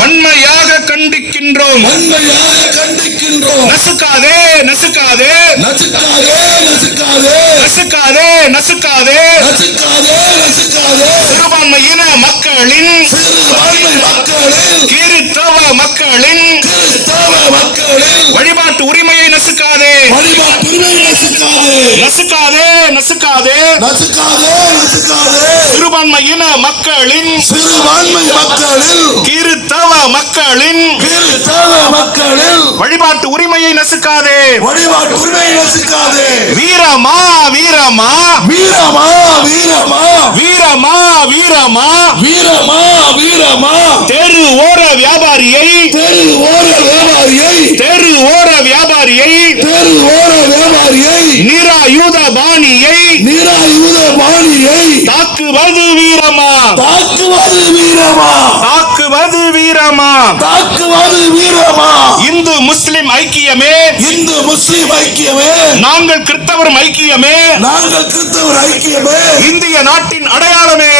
வன்மையாக கண்டிக்கின்றோம். நசுக்காதே நசுக்காதே நசுக்காதே நசுக்காதே நசுக்காதே சிறுபான்மையின மக்களின் கிறிஸ்தவ மக்களின் வழிபாட்டு உரிமையை நசுக்காதே நசுக்காதே நசுக்காதே சிறுபான்மையின மக்களின் கிறிஸ்தவ மக்களின் வழிபாட்டு உரிமையை நசுக்காதே வீரமா வீரமா வீரமா வீரமா வீரமா வீரமா வீரமா வீரமா தெரு ஓர வியாபாரியை தெரு ஓர வியாபாரியை நிராயுத பாணியை தாக்குவது வீரமா இந்து முஸ்லிம் ஐக்கியமே நாங்கள் கிறிஸ்தவரும் ஐக்கியமே இந்திய நாட்டின் அடையாளமே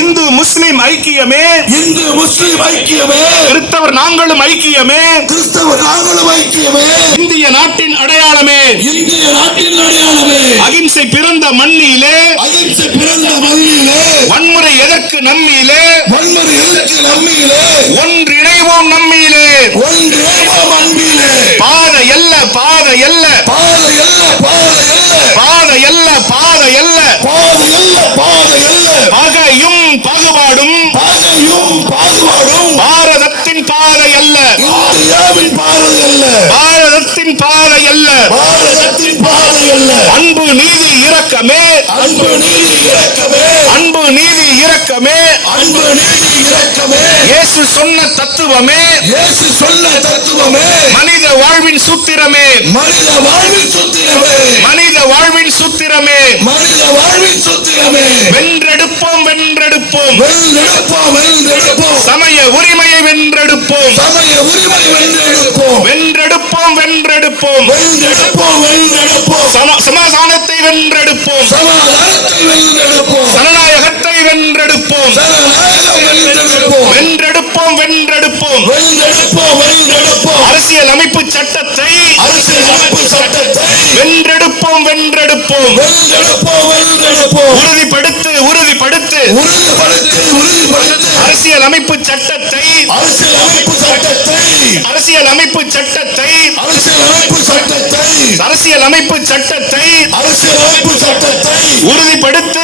இந்து முஸ்லிம் ஐக்கியமே கிறிஸ்தவர் நாங்களும் ஐக்கியமே இந்திய நாட்டின் அடையாளமே அகிம்சை பிறந்த மண்ணிலே வன்முறை எதற்கு நம்மிலே ஒன்றிணைவோம் நம்மிலே பாதையல்ல பாதையல்ல பாதையல்ல பாதையல்ல பகையும் பாகுபாடும் பாரதத்தின் பாதையல்ல பாரதத்தின் பாதையல்ல அன்பு நீதி இரக்கமே அன்பு நீதி இரக்கமே இயேசு சொன்ன தத்துவமே மனித வாழ்வின் சூத்திரமே மனித வாழ்வின் சூத்திரமே வென்றெடுப்போம் சமய உரிமையை வென்றெடுப்போம் சமாதானத்தை வென்றெடுப்போம் சனநாயகத்தை வென்றெடுப்போம் அரசியல் அமைப்பு சட்டத்தை வென்றெடுப்போம் உறுதிப்படுத்து அரசியல் அமைப்பு சட்டத்தை உறுதிப்படுத்து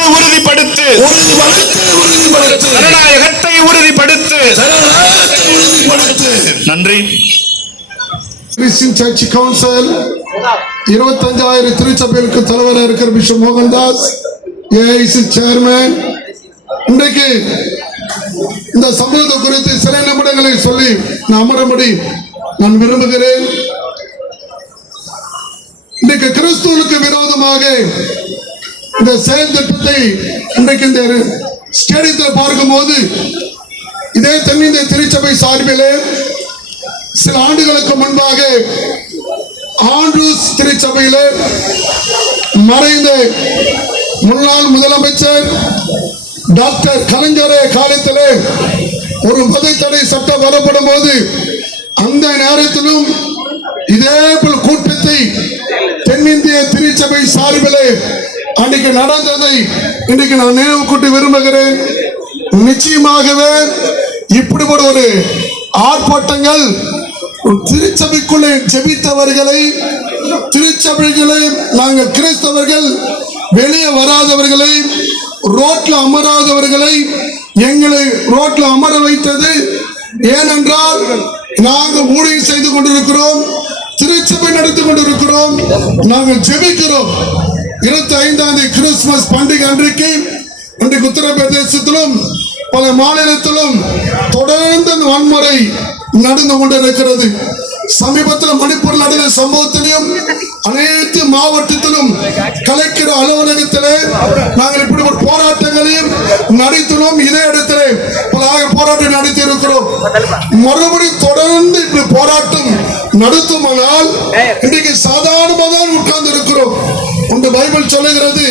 ஜனநாயகத்தை உறுதிப்படுத்து. நன்றி. கிறிஸ்டியன் சர்ச் கவுன்சில் 25,000 திருச்சபைகளுக்கு தலைவராக இருக்கிற பிஷப் மோகன்தாஸ் ஏஐசி சேர்மன் இன்றைக்கு இந்த சம்பவத்தை குறித்து சில நிமிடங்களை சொல்லி நான் அமரும்படி நான் விரும்புகிறேன். இன்றைக்கு கிறிஸ்துவுக்கு விரோதமாக இந்த செயல் திட்டத்தை இன்றைக்கு இந்த ஸ்டேடியத்தில் பார்க்கும்போது இதே தென்னிந்திய திருச்சபை சார்பிலே சில ஆண்டுகளுக்கு முன்பாக ஆண்ட்ரூஸ் திருச்சபையிலே மறைந்த முன்னாள் முதலமைச்சர் டாக்டர் கலைஞரே காலத்திலே ஒரு மத தடை சட்டம் வரப்படும் போது அந்த நேரத்திலும் இதே போல் கூட்டத்தை தென்னிந்திய திருச்சபை சார்பிலே அன்றைக்கு நடந்ததை இன்றைக்கு நான் நினைவு கூட்டி விரும்புகிறேன். நிச்சயமாகவே இப்படிப்பட்ட ஒரு ஆர்ப்பாட்டங்கள் திருச்சபைக்குள்ளே ஜெபித்தவர்களை திருச்சபைகளை நாங்கள் கிறிஸ்தவர்கள் வெளியே வராதவர்களை ரோட்ல அமராதவர்களை எங்களை ரோட்ல அமர வைத்தது. ஏனென்றால் நாங்கள் ஊழியம் செய்து கொண்டிருக்கிறோம், திருச்சபை நடத்தி கொண்டிருக்கிறோம், நாங்கள் ஜெபிக்கிறோம். 25ஆம் தேதி கிறிஸ்துமஸ் பண்டிகை அன்றைக்கு இன்றைக்கு உத்தரப்பிரதேசத்திலும் பல மாநிலத்திலும் தொடர்ந்து வன்முறை நடந்து கொண்டிருக்கிறது. சமீபத்தில் மணிப்பூர் நடந்த சம்பவத்திலும் அனைத்து மாவட்டத்திலும் கலெக்டர் அலுவலகத்திலே நாங்கள் இப்படி ஒரு போராட்டங்களையும் நடத்தினோம். இதே இடத்திலே பல போராட்டம் நடத்தி இருக்கிறோம். மறுபடியும் தொடர்ந்து இப்படி போராட்டம் நடத்துமானால் இன்றைக்கு சாதாரணமாக உட்கார்ந்து இருக்கிறோம். இந்த பைபிள் சொல்லுகிறது,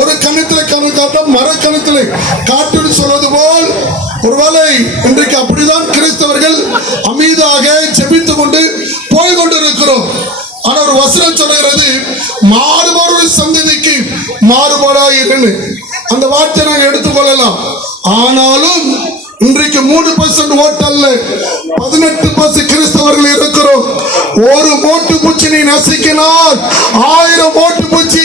ஒரு கணத்தில் கணக்காட்டம் மர கணத்தில் காட்டுன்னு சொல்வது போல் ஒருவேளை இன்றைக்கு அப்படிதான் கிறிஸ்தவர்கள் அமைதியாக ஜெபித்துக் கொண்டு போய் கொண்டிருக்கிறோம். ஆனா ஒரு வசனம் சொல்லுகிறது, மாறுபாடு சந்ததிக்கு மாறுபாடாயிருந்து. அந்த வார்த்தை நாங்கள் எடுத்துக்கொள்ளலாம். ஆனாலும் இன்றைக்கு 3% ஓட்டு அல்ல, 18% கிறிஸ்தவர்கள் இருக்கிறோம். ஒரு ஓட்டு பூச்சி நீ நசுக்கினால் 1000 ஓட்டு பூச்சி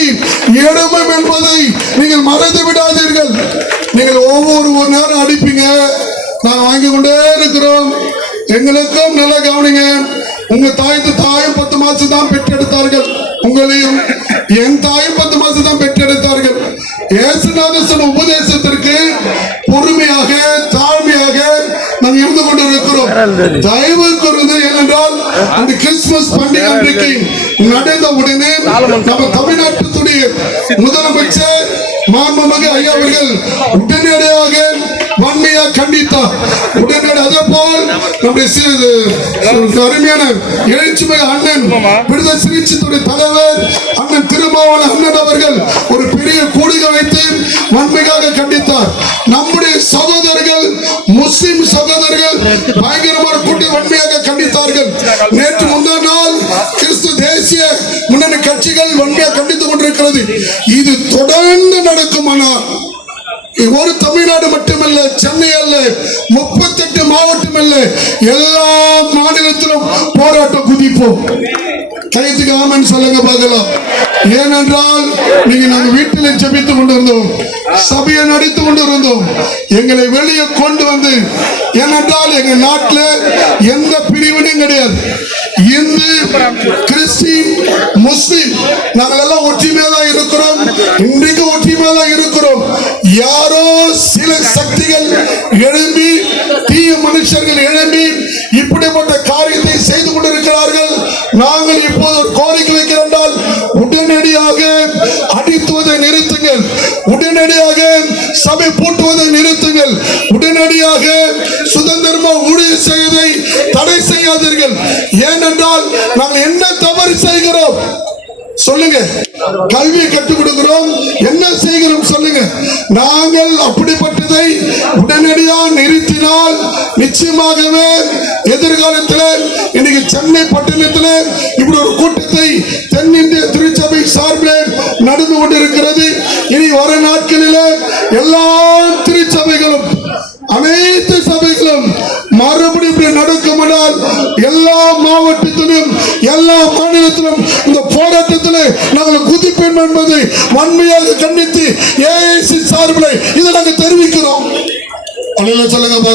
எடுக்கும் என்பதை நீங்கள் மறந்து விடாதீர்கள். நீங்கள் ஒவ்வொரு நேரம் அடிப்பீங்க, நாங்கள் வாங்கி கொண்டே இருக்கிறோம். எங்களுக்கும் நல்லா கவனிங்க. உங்க தாயும் 10 மாசம் தான் பெற்றெடுத்தார்கள். உங்களையும் என் தாயும் 10 மாசம் தான் பெற்றெடுத்தார்கள். இயேசுநாதர் சொன்ன உபதேசத்திற்கு பொறுமையாக தாழ்மையாக நாம் இருந்து கொண்டிருக்கிறோம். தயவு கூர்ந்து, ஏனென்றால் அந்த கிறிஸ்துமஸ் பண்டிகை அன்றைக்கு நடந்த உடனே நம்ம தமிழ்நாட்டுடைய முதலமைச்சர் மாண்புமிகு ஐயா அவர்கள் உடனடியாக வன்மையாக கண்டித்தார். உடனடி அதே போல் நம்முடைய அருமையான எழுச்சிமிகு அண்ணன் விடுதலை சிறுத்தைகளுடைய தலைவர் அண்ணன் திருமாவளவன் அண்ணன் அவர்கள் ஒரு பெரிய கூடுகை வைத்து வன்மையாக கண்டித்தார். நம்முடைய சகோதரர்கள் முஸ்லிம் சகோதரர்கள் பயங்கரமான கூட்டி வன்மையாக கண்டித்தார்கள். நேற்று முந்தா நாள் கிறிஸ்து தேசிய முன்னணி கட்சிகள் வன்மையாக கண்டித்துக் கொண்டிருக்கிறது. இது தொடர்ந்து நடக்குமானால் ஒரு தமிழ்நாடு மட்டுமல்ல, சென்னை அல்ல, 38 மாவட்டம் அல்ல, எல்லா மாநிலத்திலும் போராட்டம் குதிப்போம். கைத்துக்கு ஆமன் சொல்லுங்க பார்க்கலாம். ஏனென்றால் நீங்க நாங்க வீட்டில் ஜெபித்துக் கொண்டிருந்தோம், சபையை நடித்துக் கொண்டிருந்தோம். எங்களை வெளியே கொண்டு வந்து, ஏனென்றால் எங்க நாட்டில் எந்த பிரிவினையும் கிடையாது. இந்து, கிறிஸ்டின், முஸ்லிம் நாங்கள் எல்லாம் ஒற்றுமையா தான் இருக்கிறோம். இன்றைக்கு ஒற்றுமையா தான் இருக்கிறோம். யாரோ சில சக்திகள் எழும்பி, தீய மனுஷர்கள் எழும்பி இப்படிப்பட்ட காரியத்தை செய்து கொண்டிருக்கிறார்கள். நாங்கள் இப்போது ஒரு கோரிக்கை வைக்கிறோம், உடனடியாக அடித்துவதை நிறுத்துங்கள், உடனடியாக சபை பூட்டுவதை நிறுத்துங்கள், உடனடியாக சுதந்திரமா ஊழியர் செய்வதை தடை செய்யாதீர்கள். ஏனென்றால் நாங்கள் என்ன தவறு செய்கிறோம் சொல்லுங்க? கல்வியை கற்றுக் கொடுக்கிறோம், என்ன செய்கிறோம் சொல்லுங்க? நாங்கள் அப்படிப்பட்டதை உடனடியாக நிறுத்தினால் நிச்சயமாகவே எதிர்காலத்தில் இன்னைக்கு சென்னை பட்டணத்தில் இப்படி ஒரு கூட்டத்தை தென்னிந்திய திருச்சபை சார்பில் நடந்து கொண்டிருக்கிறது. இனி வர நாட்களில் எல்லா திருச்சபைகளும் அனைத்து சபைகளும் மறுபடியும் நடக்குமானால் எல்லா மாவட்டத்திலும் எல்லா மாநிலத்திலும் இந்த போராட்டத்தில் நாங்கள் குதிப்போம் என்பதை வன்மையாக கண்டித்து ஏஐசி சார்பில் இதை நாங்கள் தெரிவிக்கிறோம். சொல்லுங்க.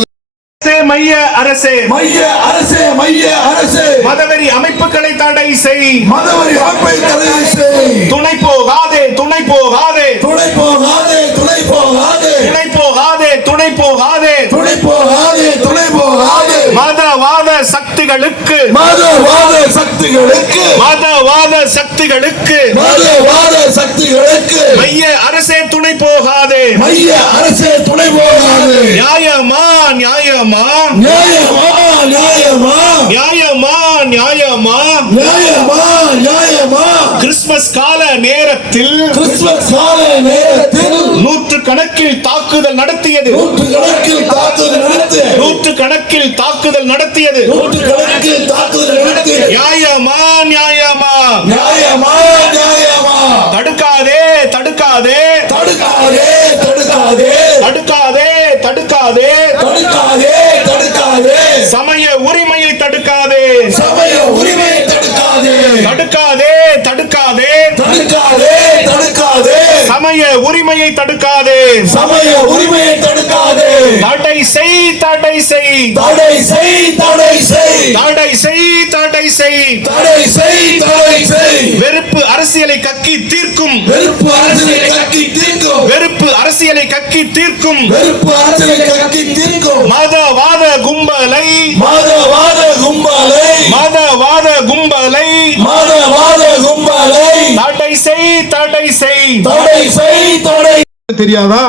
மைய அரசே, மைய அரசே, மைய அரசே, மதவெறி அமைப்புகளை தடை செய், மதவெறி அமைப்பை தடை செய். துணை போகாதே, துணை போகாதே, துணை போகாதே, துணை போகாதே, துணை போகாதே, துணை போகாதே, துணை போகாதே, துணை போகாதே. மதவாத சக்திகளுக்கு, மதவாத சக்திகளுக்கு, மதவாத சக்திகளுக்கு, மதவாத சக்திகளுக்கு மைய அரசே துணை போகாதே, மைய அரசே துணை போகாதே. நியாயமா, நியாயமா, நியாயமா, நியாயமா, நியாயமா, நியாயமா, நியாயமா, நியாயமா. கிறிஸ்துமஸ் கால நேரத்தில், கிறிஸ்துமஸ் கால நேரத்தில் நூற்றுக்கணக்கில் தாக்குதல் நடத்தியது, நூற்றுக்கணக்கில் தாக்குதல் நடத்திய, நூற்றுக்கணக்கில் தாக்குதல் நடத்தியது, நூற்றுக்கணக்கில் தாக்குதல் நடத்திய. நியாயமா, நியாயமா, நியாயமா, நியாயமா. தடுக்காதே, தடுக்காதே, தடுக்காதே, தடுக்காதே, தடுக்காதே, தடுக்காதே, தடுக்காதே, தடுக்காதே. சமய உரிமையை தடுக்காதே, சமய உரிமையை தடுக்காதே, தடுக்காதே, தடுக்காதே, தடுக்காதே, தடுக்காதே. சமய உரிமையை தடுக்காதே, சமய உரிமையை தடுக்காதே. தடை செய், தடை செய், தடை செய், தடை செய், தடை செய், தடை செய், தடை செய், தடை செய். வெறுப்பு அரசியலை கக்கி தீர்க்கும், வெறுப்பு அரசியலை கக்கி தீர்க்கும், வெறுப்பு அரசியலை கக்கி தீர்க்கும், வெறுப்பு அரசியலை கக்கி தீர்க்கும். மதவாத கும்பலை, மதவாத கும்பலை, மதவாத கும்பலை மதவாத கும்பலை தடை செய், தடை செய், தடை செய், தடை. தெரியாதா?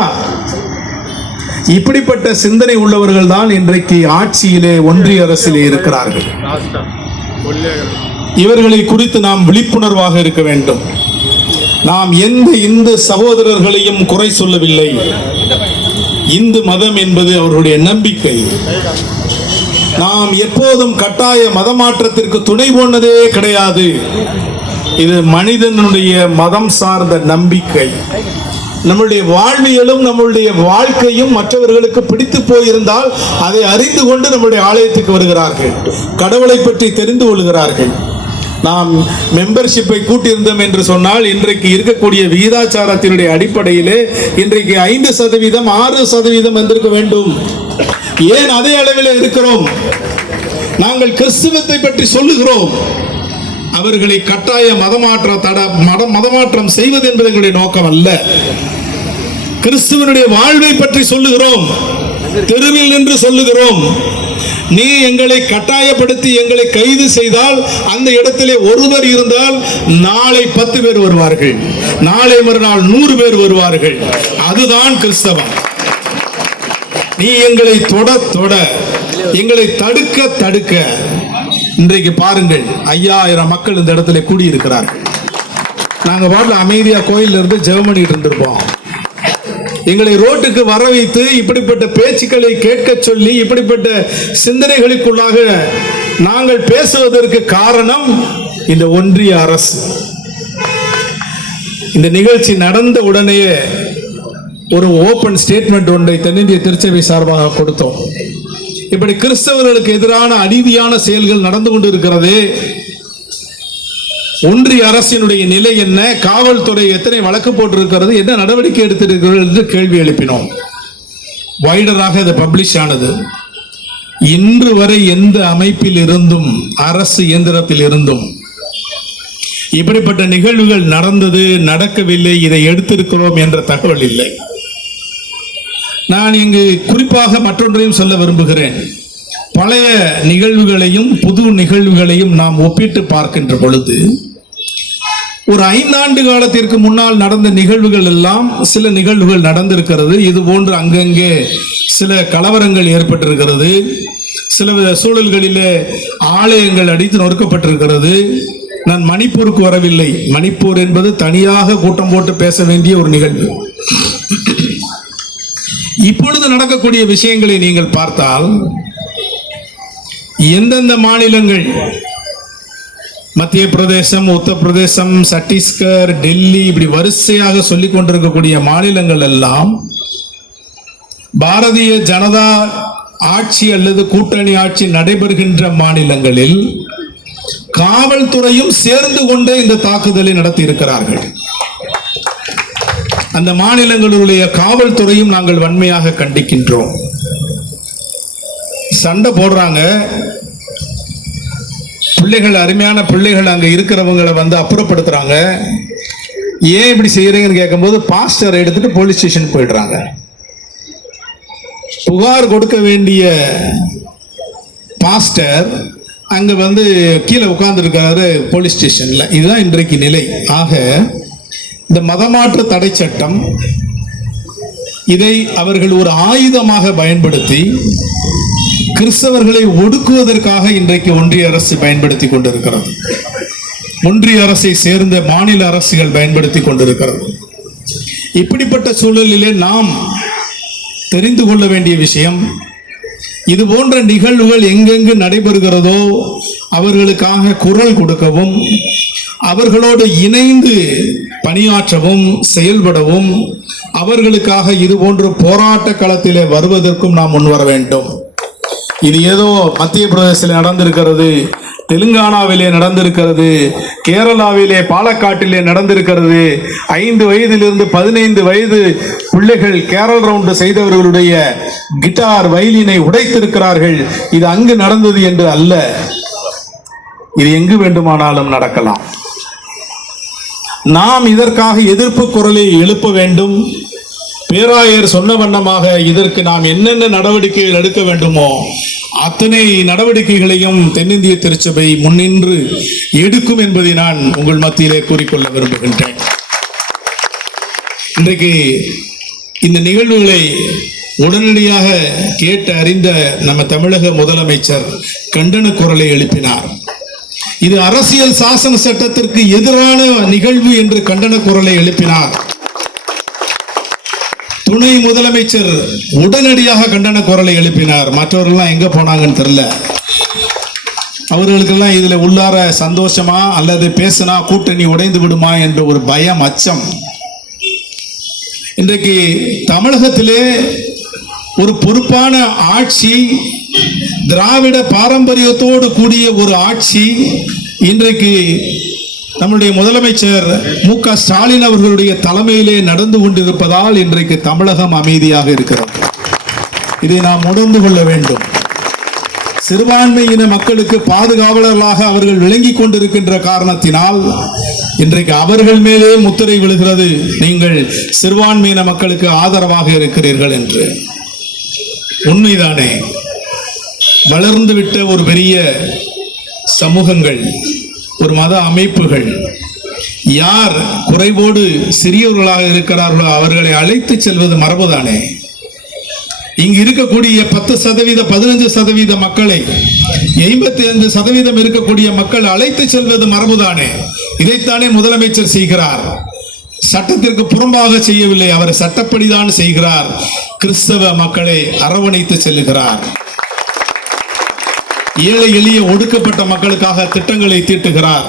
இப்படிப்பட்ட சிந்தனை உள்ளவர்கள் தான் இன்றைக்கு ஆட்சியிலே ஒன்றிய அரசிலே இருக்கிறார்கள். இவர்களை குறித்து நாம் விழிப்புணர்வாக இருக்க வேண்டும். நாம் எந்த இந்து சகோதரர்களையும் குறை சொல்லவில்லை. இந்து மதம் என்பது அவர்களுடைய நம்பிக்கை. நாம் எப்போதும் கட்டாய மதமாற்றத்திற்கு துணை போனதே கிடையாது. இது மனிதனுடைய மதம் சார்ந்த நம்பிக்கை. நம்முடைய வாழ்வியலும் நம்முடைய வாழ்க்கையும் மற்றவர்களுக்கு பிடித்து போயிருந்தால் அதை அறிந்து கொண்டு நம்முடைய ஆலயத்துக்கு வருகிறார்கள், கடவுளை பற்றி தெரிந்து கொள்கிறார்கள். நாம் மெம்பர்ஷிப்பை கூட்டியிருந்தோம் என்று சொன்னால் இன்றைக்கு இருக்கக்கூடிய விகிதாச்சாரத்தினுடைய அடிப்படையிலே இன்றைக்கு 5%, 6% வந்திருக்க வேண்டும். ஏன் அதே அளவில் இருக்கிறோம்? நாங்கள் கிறிஸ்துவத்தை பற்றி சொல்லுகிறோம். அவர்களை கட்டாய மதமாற்றம் செய்வது என்பது எங்களுடைய நோக்கம் அல்ல. கிறிஸ்துவனுடைய வாழ்வை பற்றி சொல்லுகிறோம், தெருவில் நின்று சொல்லுகிறோம். நீ எங்களை கட்டாயப்படுத்தி எங்களை கைது செய்தால் அந்த இடத்திலே ஒருவர் இருந்தால் நாளை 10 பேர் வருவார்கள், நாளை மறுநாள் 100 பேர் வருவார்கள். அதுதான் கிறிஸ்தவம். நீ எங்களை தொட எங்களை தடுக்க இன்றைக்கு பாருங்கள், 5000 மக்கள் இந்த இடத்துல கூடியிருக்கிறார்கள். நாங்க பாட்டுல அமைதியா கோயில்ல இருந்து ஜெபம் பண்ணிட்டு இருந்திருப்போம். எங்களை ரோட்டுக்கு வர வைத்து இப்படிப்பட்ட பேச்சுக்களை கேட்க சொல்லி இப்படிப்பட்ட சிந்தனைகளுக்குள்ளாக நாங்கள் பேசுவதற்கு காரணம் இந்த ஒன்றிய அரசு. இந்த நிகழ்ச்சி நடந்த உடனே ஒரு ஓபன் ஸ்டேட்மெண்ட் ஒன்றை தென்னிந்திய திருச்சபை சார்பாக கொடுத்தோம். இப்படி கிறிஸ்தவர்களுக்கு எதிரான அநீதியான செயல்கள் நடந்து கொண்டு இருக்கிறது. ஒன்றிய அரசினுடைய நிலை என்ன, காவல்துறை எத்தனை வழக்கு போட்டிருக்கிறது, என்ன நடவடிக்கை எடுத்திருக்கிறது என்று கேள்வி எழுப்பினோம். வைடராக அது பப்ளிஷ் ஆனது. இன்று வரை எந்த அமைப்பில் இருந்தும் அரசு இயந்திரத்தில் இருந்தும் இப்படிப்பட்ட நிகழ்வுகள் நடந்தது, நடக்கவில்லை, இதை எடுத்திருக்கிறோம் என்ற தகவல் இல்லை. நான் இங்கு குறிப்பாக மற்றொன்றையும் சொல்ல விரும்புகிறேன். பழைய நிகழ்வுகளையும் புது நிகழ்வுகளையும் நாம் ஒப்பிட்டு பார்க்கின்ற பொழுது ஒரு 5 ஆண்டு காலத்திற்கு முன்னால் நடந்த நிகழ்வுகள் எல்லாம் சில நிகழ்வுகள் நடந்திருக்கிறது. இது போன்று அங்கங்கே சில கலவரங்கள் ஏற்பட்டிருக்கிறது. சில சூழல்களிலே ஆலயங்கள் அடித்து நொறுக்கப்பட்டிருக்கிறது. நான் மணிப்பூருக்கு வரவில்லை. மணிப்பூர் என்பது தனியாக கூட்டம் போட்டு பேச வேண்டிய ஒரு நிகழ்வு. இப்பொழுது நடக்கக்கூடிய விஷயங்களை நீங்கள் பார்த்தால் எந்தெந்த மாநிலங்கள், மத்திய பிரதேசம், உத்தரப்பிரதேசம், சத்தீஸ்கர், டெல்லி, இப்படி வரிசையாக சொல்லிக் கொண்டிருக்கக்கூடிய மாநிலங்கள் எல்லாம் பாரதிய ஜனதா ஆட்சி அல்லது கூட்டணி ஆட்சி நடைபெறுகின்ற மாநிலங்களில் காவல்துறையும் சேர்ந்து கொண்டே இந்த தாக்குதலை நடத்தி இருக்கிறார்கள். அந்த மாநிலங்களுடைய காவல்துறையும் நாங்கள் வன்மையாக கண்டிக்கின்றோம். சண்டை போடுறாங்க, பிள்ளைகள், அருமையான பிள்ளைகள் அங்க இருக்கிறவங்களை வந்து அப்புறப்படுத்துறாங்க. ஏன் இப்படி செய்யறீங்கன்னு கேட்கும்போது பாஸ்டர் எடுத்துட்டு போலீஸ் ஸ்டேஷன் போயிடுறாங்க. புகார் கொடுக்க வேண்டிய பாஸ்டர் அங்க வந்து கீழே உட்கார்ந்து இருக்காரு போலீஸ் ஸ்டேஷன்ல. இதுதான் இன்றைக்கு நிலை. ஆக இந்த மதமாற்ற தடை சட்டம், இதை அவர்கள் ஒரு ஆயுதமாக பயன்படுத்தி கிறிஸ்தவர்களை ஒடுக்குவதற்காக இன்றைக்கு ஒன்றிய அரசு பயன்படுத்தி கொண்டிருக்கிறது. ஒன்றிய அரசை சேர்ந்த மாநில அரசுகள் பயன்படுத்தி கொண்டிருக்கிறது. இப்படிப்பட்ட சூழலிலே நாம் தெரிந்து கொள்ள வேண்டிய விஷயம், இது போன்ற நிகழ்வுகள் எங்கெங்கு நடைபெறுகிறதோ அவர்களுக்காக குரல் கொடுக்கவும், அவர்களோடு இணைந்து பணியாற்றவும், செயல்படவும், அவர்களுக்காக இது போன்ற போராட்ட களத்திலே வருவதற்கும் நாம் முன்வர வேண்டும். இது ஏதோ மத்திய பிரதேசத்தில் நடந்திருக்கிறது, தெலுங்கானாவிலே நடந்திருக்கிறது, கேரளாவிலே பாலக்காட்டிலே நடந்திருக்கிறது. 5 வயதிலிருந்து 15 வயது பிள்ளைகள் கேரள் ரவுண்டு செய்தவர்களுடைய கிட்டார், வயலினை உடைத்திருக்கிறார்கள். இது அங்கு நடந்தது என்று அல்ல, இது எங்கு வேண்டுமானாலும் நடக்கலாம். நாம் இதற்காக எதிர்ப்பு குரலை எழுப்ப வேண்டும். பேராயர் சொன்ன வண்ணமாக இதற்கு நாம் என்னென்ன நடவடிக்கைகள் எடுக்க வேண்டுமோ அத்தனை நடவடிக்கைகளையும் தென்னிந்திய திருச்சபை முன்னின்று எடுக்கும் என்பதை நான் உங்கள் மத்தியிலே கூறிக்கொள்ள விரும்புகின்றேன். இன்றைக்கு இந்த நிகழ்வுகளை உடனடியாக கேட்டு அறிந்த நம்ம தமிழக முதலமைச்சர் கண்டன குரலை எழுப்பினார். இது அரசியல் சாசன சட்டத்திற்கு எதிரான நிகழ்வு என்று கண்டன குரலை எழுப்பினார். துணை முதலமைச்சர் உடனடியாக கண்டன குரலை எழுப்பினார். மற்றவர்கள்லாம் எங்க போனாங்கன்னு தெரியல. அவர்களுக்கெல்லாம் இதுல உள்ளார சந்தோஷமா அல்லது பேசினா கூட்டணி உடைந்து விடுமா என்ற ஒரு பயம், அச்சம். இன்றைக்கு தமிழகத்திலே ஒரு பொறுப்பான ஆட்சி, திராவிட பாரம்பரியத்தோடு கூடிய ஒரு ஆட்சி இன்றைக்கு நம்முடைய முதலமைச்சர் மு.க. ஸ்டாலின் அவர்களுடைய தலைமையிலே நடந்து கொண்டிருப்பதால் இன்றைக்கு தமிழகம் அமைதியாக இருக்கிறது. இதை நாம் உணர்ந்து கொள்ள வேண்டும். சிறுபான்மையின மக்களுக்கு பாதுகாவலர்களாக அவர்கள் விளங்கிக் கொண்டிருக்கின்ற காரணத்தினால் இன்றைக்கு அவர்கள் மேலே முத்திரை விழுகிறது, நீங்கள் சிறுபான்மையின மக்களுக்கு ஆதரவாக இருக்கிறீர்கள் என்று. உண்மைதானே? வளர்ந்துவிட்ட ஒரு பெரிய சமூகங்கள், ஒரு மத அமைப்புகள் யார் குறைவோடு சிறியவர்களாக இருக்கிறார்களோ அவர்களை அழைத்து செல்வது மரபுதானே. இங்கு இருக்கக்கூடிய 10%, 15% மக்களை 85% இருக்கக்கூடிய மக்கள் அழைத்து செல்வது மரபுதானே. இதைத்தானே முதலமைச்சர் செய்கிறார். சட்டத்திற்கு புறம்பாக செய்யவில்லை, அவர் சட்டப்படிதான் செய்கிறார். கிறிஸ்தவ மக்களை அரவணைத்து செல்லுகிறார். ஏழை எளிய ஒடுக்கப்பட்ட மக்களுக்காக திட்டங்களை தீட்டுகிறார்.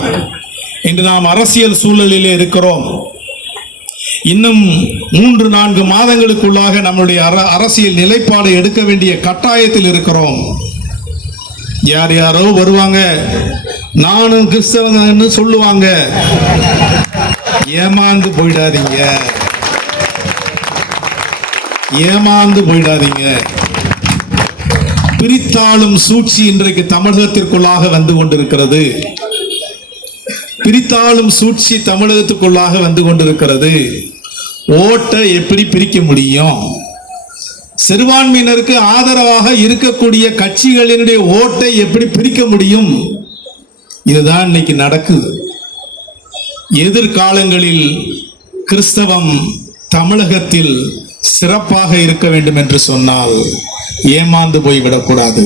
இன்று நாம் அரசியல் சூழலிலே இருக்கிறோம். இன்னும் 3-4 மாதங்களுக்குள்ளாக நம்முடைய அரசியல் நிலைப்பாடு எடுக்க வேண்டிய கட்டாயத்தில் இருக்கிறோம். யார் யாரோ வருவாங்க, நானும் கிறிஸ்தவன்னு சொல்லுவாங்க. ஏமாந்து போயிடாதீங்க, ஏமாந்து போயிடாதீங்க. பிரித்தாளும் சூழ்ச்சி இன்றைக்கு தமிழகத்திற்குள்ளாக வந்து கொண்டிருக்கிறது. பிரித்தாளும் சூழ்ச்சி தமிழகத்துக்குள்ளாக வந்து கொண்டிருக்கிறது. ஓட்டை எப்படி பிரிக்க முடியும்? சிறுபான்மையினருக்கு ஆதரவாக இருக்கக்கூடிய கட்சிகளினுடைய ஓட்டை எப்படி பிரிக்க முடியும்? இதுதான் இன்னைக்கு நடக்குது. எதிர்காலங்களில் கிறிஸ்தவம் தமிழகத்தில் சிறப்பாக இருக்க வேண்டும் என்று சொன்னால் ஏமாந்து போய்விடக்கூடாது.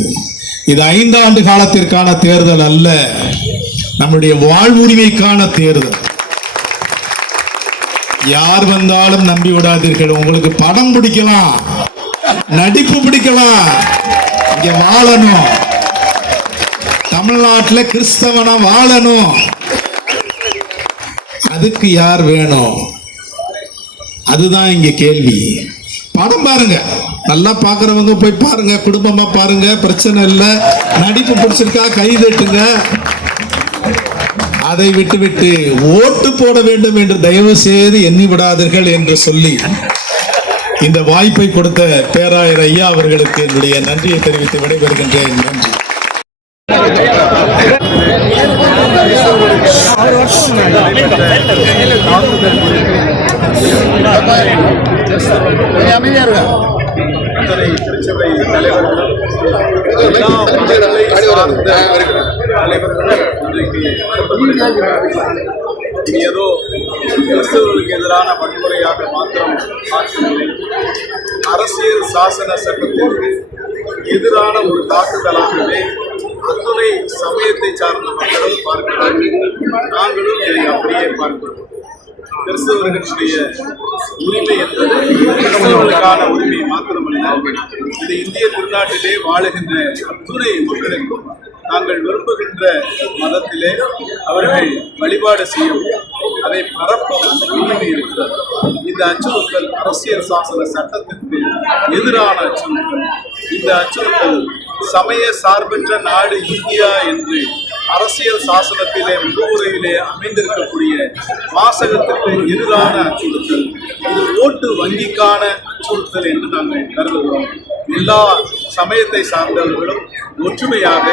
இது 5 ஆண்டு காலத்திற்கான தேர்தல் அல்ல, நம்முடைய வாழ்வுரிமைக்கான தேர்தல். யார் வந்தாலும் நம்பி விடாதீர்கள். உங்களுக்கு படம் பிடிக்கலாம், நடிப்பு பிடிக்கலாம், இங்க வாழணும். தமிழ்நாட்டில் கிறிஸ்தவனா வாழணும். அதுக்கு யார் வேணும்? அதுதான் இங்க கேள்வி. படம் பாருங்க, நல்லா பாக்குறவங்க போய் பாருங்க, குடும்பமா பாருங்க, பிரச்சனை இல்லை. நடிப்பு பிடிச்சிருக்கா கை தட்டுங்க. அதை விட்டுவிட்டு ஓட்டு போட வேண்டும் என்று தயவு செய்து எண்ணி விடாதீர்கள் என்று சொல்லி இந்த வாய்ப்பை கொடுத்த பேராயர் ஐயா அவர்களுக்கு என்னுடைய நன்றியை தெரிவித்து விடைபெறுகின்றேன். நன்றி. திருச்சபை தலைவர்களும் ஏதோ கிறிஸ்தவர்களுக்கு எதிரான வன்முறையாக மாத்திரம் பார்க்கவில்லை, அரசியல் சாசன சட்டத்திற்கு எதிரான ஒரு தாக்குதலாகவே அத்துணை சமயத்தை சார்ந்த மக்களும் பார்க்கிறார்கள். நாங்களும் இதை அப்படியே பார்க்கிறோம். கிறிஸ்தவர்களுடைய உரிமை என்பது கிறிஸ்தவர்களுக்கான உரிமை மாத்திரமல்ல, இது இந்திய திருநாட்டிலே வாழுகின்ற அத்துணை மக்களுக்கும் நாங்கள் விரும்புகின்ற மதத்திலே அவர்கள் வழிபாடு செய்யவும் அதை பரப்பவும் உரிமை இருக்கிறது. இந்த அச்சுறுத்தல் அரசியல் சாசன சட்டத்திற்கு எதிரான அச்சுறுத்தல். இந்த அச்சுறுத்தல் சமய சார்பற்ற நாடு இந்தியா என்று அரசியல் சாசனத்திலே முகவுரையிலே அமைந்திருக்கக்கூடிய வாசகத்திற்கு எதிரான அச்சுறுத்தல். இது ஓட்டு வங்கிக்கான அச்சுறுத்தல் என்று நாங்கள் கருதுகிறோம். எல்லா சமயத்தை சார்ந்தவர்களும் ஒற்றுமையாக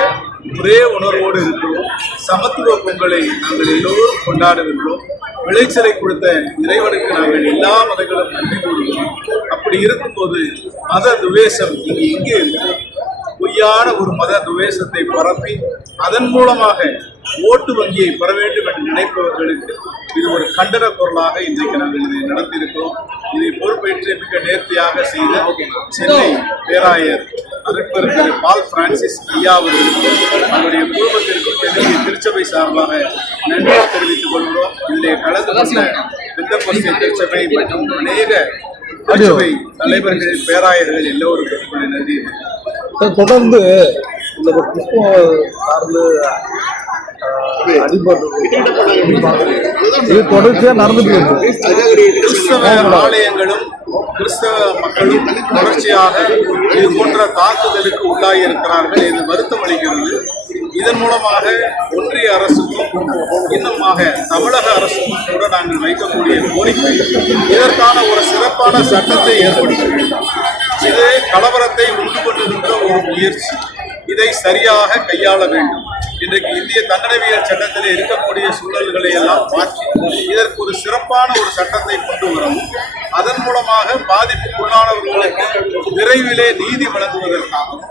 ஒரே உணர்வோடு இருக்கிறோம். சமத்துவ பொங்கலை நாங்கள் எல்லோரும் கொண்டாடுகின்றோம். விளைச்சலை கொடுத்த இறைவனுக்கு நாங்கள் எல்லா மதங்களும் நன்றி கூறுகிறோம். அப்படி இருக்கும்போது மத துவேஷம் இங்கு எங்கே இருக்கிறது? பொய்யான ஒரு மத துவேஷத்தை பரப்பி அதன் மூலமாக ஓட்டு வங்கியை பெற வேண்டும் என்று நினைப்பவர்களுக்கு இது ஒரு கண்டன பொருளாக இன்றைக்கு நாங்கள் இதை நடத்தியிருக்கிறோம். இதை பொறுப்பேற்று மிக நேர்த்தியாக செய்த சென்னை பேராயர் அருட்பர் திரு பால் பிரான்சிஸ் ஐயா அவர்களுக்கும் அவருடைய குடும்பத்திற்கும் தென்னிந்திய திருச்சபை சார்பாக நன்றி தெரிவித்துக் கொள்கிறோம். இதிலே கலந்து கொண்ட பெந்தகோஸ்தே திருச்சபை மற்றும் அநேக திருச்சபை தலைவர்கள், பேராயர்கள் எல்லோருக்கும் என்னுடைய நன்றி. தொடர்ந்து இந்த கிறிஸ்துவ சார்ந்து அடிபட்டு இது தொடர்ச்சியா நடந்துட்டு இருக்கு. கிறிஸ்தவ ஆலயங்களும் கிறிஸ்தவ மக்களும் தொடர்ச்சியாக இது போன்ற தாக்குதலுக்கு உள்ளாகி இருக்கிறார்கள். இது வருத்தம் அளிக்கிறது. இதன் மூலமாக ஒன்றிய அரசுக்கும் இன்னுமாக தமிழக அரசுக்கும் கூட நாங்கள் வைக்கக்கூடிய கோரிக்கை, இதற்கான ஒரு சிறப்பான சட்டத்தை ஏற்படுத்த வேண்டும். இது கலவரத்தை உண்டு கொண்டிருக்கிற ஒரு முயற்சி. இதை சரியாக கையாள வேண்டும். இன்றைக்கு இந்திய தண்டனைவியல் சட்டத்தில் இருக்கக்கூடிய சூழல்களை எல்லாம் மாற்றி இதற்கு ஒரு சிறப்பான ஒரு சட்டத்தை கொண்டு வரவும், அதன் மூலமாக பாதிப்புக்குள்ளானவர்களுக்கு விரைவிலே நீதி வழங்குவதற்காகவும்,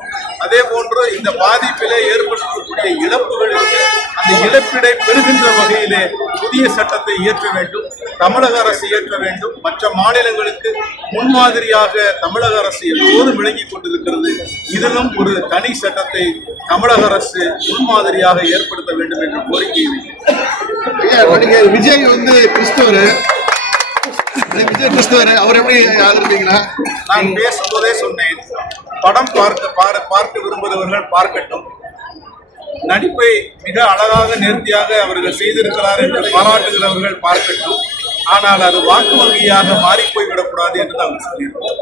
அதே போன்று இந்த பாதிப்பிலே ஏற்பட்டிருக்கக்கூடிய இழப்புகளுக்கு அந்த இழப்பீடை பெறுகின்ற வகையிலே புதிய சட்டத்தை இயற்ற வேண்டும். தமிழக அரசு இயற்ற வேண்டும். மற்ற மாநிலங்களுக்கு முன்மாதிரியாக தமிழக அரசு எப்போதும் விளங்கிக் கொண்டிருக்கிறது. இதிலும் ஒரு தனி சட்டத்தை தமிழக அரசு முன்மாதிரியாக ஏற்படுத்த வேண்டும் என்ற கோரிக்கை வைக்கிறேன். விஜய் கிறிஸ்தவர், அவர் எப்படி ஆதரிப்பீங்களா? நான் பேசும்போதே சொன்னேன், படம் பார்க்க விரும்புகிறவர்கள் பார்க்கட்டும். நடிப்பை மிக அழகாக நேர்த்தியாக அவர்கள் செய்திருக்கிறார் என்று பாராட்டுகிறவர்கள் பார்க்கட்டும். ஆனால் அது வாக்கு வங்கியாக மாறிப்போய் விடக்கூடாது என்று நாங்கள் சொல்லியிருக்கோம்.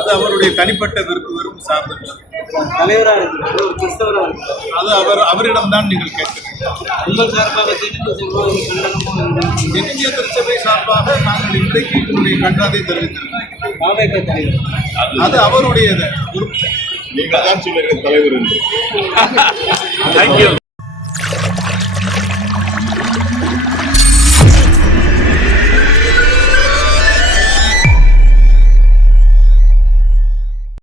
அது அவருடைய தனிப்பட்ட விருப்பம் சார்ந்தது. அது அவரிடம்தான் நீங்கள் கேட்கிறீர்கள். உங்கள் சார்பாக இந்திய திருச்சபை சார்பாக நாங்கள் இன்றைக்கு என்னுடைய கண்டனத்தை தெரிவித்திருக்கிறோம். அது அவருடைய விருப்பம். நீங்கள் தான் சொல்லுங்கள் தலைவர் என்று. தேங்க்யூ.